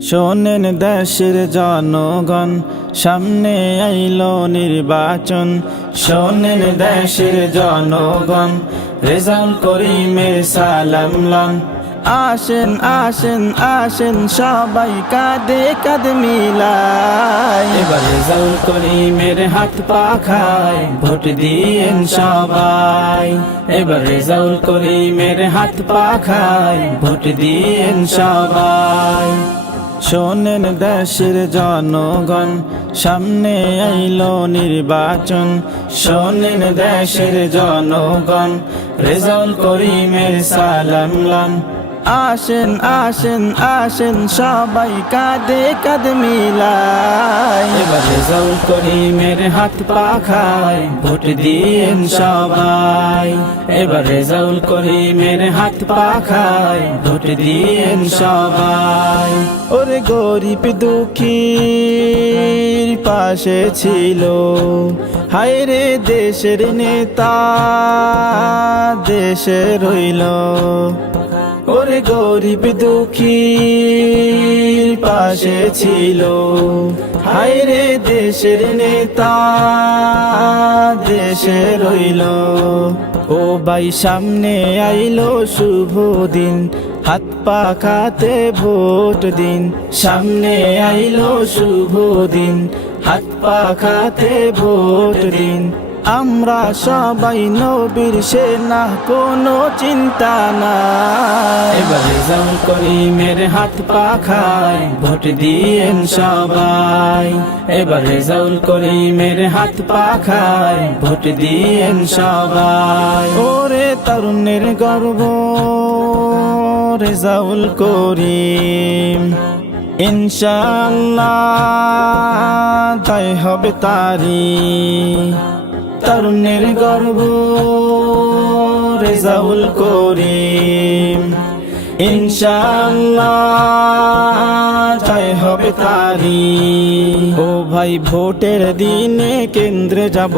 শোনেন দেশের জনগণ, সামনে আইলো নির্বাচন। শোনেন দেশের জনগণ, রেজাউল করিমের সালাম লন। আসেন আসেন আসেন সবাই কাঁধে কাঁধ মিলাই, এবার রেজাউল করিমের হাত পাখায় ভোট দিয়েন সবাই। এবার রেজাউল করিমের হাত পাখায় ভোট দিয়েন সবাই। শোনেন দেশের জনগণ, সামনে আইলো নির্বাচন। শোনেন দেশের জনগণ, রেজাউল করিমের সালাম লন। আসেন আসেন আসেন সবাই কাঁধে কাঁধ মিলাই, এবার রেজাউল করিমের হাত পাখায় ভোট দিয়েন সবাই। এবার রেজাউল করিমের হাত পাখায় ভোট দিয়েন সবাই। ওরে গরিব দুঃখীর পাশে ছিল, হায় রে দেশের নেতা দেশে রইল। ওরে গরিব দুঃখীর পাশে ছিল, হায় রে দেশের নেতা দেশে রইল। ও ভাই সামনে আইলো শুভ দিন, হাত পাখাতে ভোট দিন। সামনে আইলো শুভ দিন, হাত পাখাতে ভোট দিন। আমরা সবাই নবীর সেনা, কোনো চিন্তা নাই। এবার রেজাউল করিমের হাত পাখায় ভোট দিয়েন সবাই। এবার রেজাউল করিমের হাত পাখায় ভোট দিয়েন সবাই। ওরে তরুণের গর্ব রেজাউল করিম, ইনশাআল্লাহ জয় হবে তারি। তরুণের গর্ব রেজাউল করিম, ইনশাআল্লাহ জয় হবে তারি। ও ভাই ভোটের দিনে কেন্দ্রে যাব,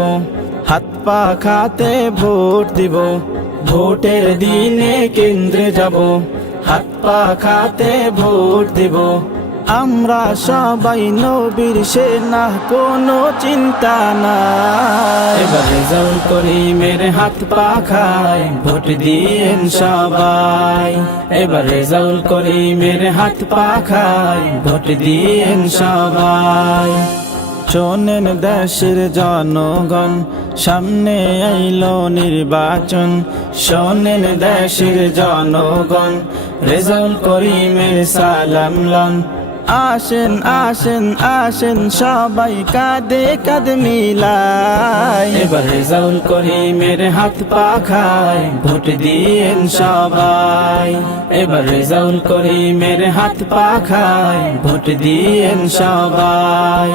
হাত পাখাতে ভোট দিব। ভোটের দিনে কেন্দ্রে যাব, হাত পাখাতে ভোট দিব। আমরা সবাই নবীর সেনা, কোনো চিন্তা নাই। এবার রেজাউল করিমের হাত পাখায় ভোট দিয়েন সবাই। এবার রেজাউল করিমের হাত পাখায় ভোট দিয়েন সবাই। শোনেন দেশের জনগণ, সামনে আইলো নির্বাচন। শোনেন দেশের জনগণ, রেজাউল করিমের সালাম লন। আসেন আসেন আসেন সবাই কাঁধে কাঁধ মিলাই, এবার রেজাউল করিমের হাত পাখায় ভোট দিয়েন সবাই। এবার রেজাউল করিমের হাত পাখায় ভোট দিয়েন সবাই।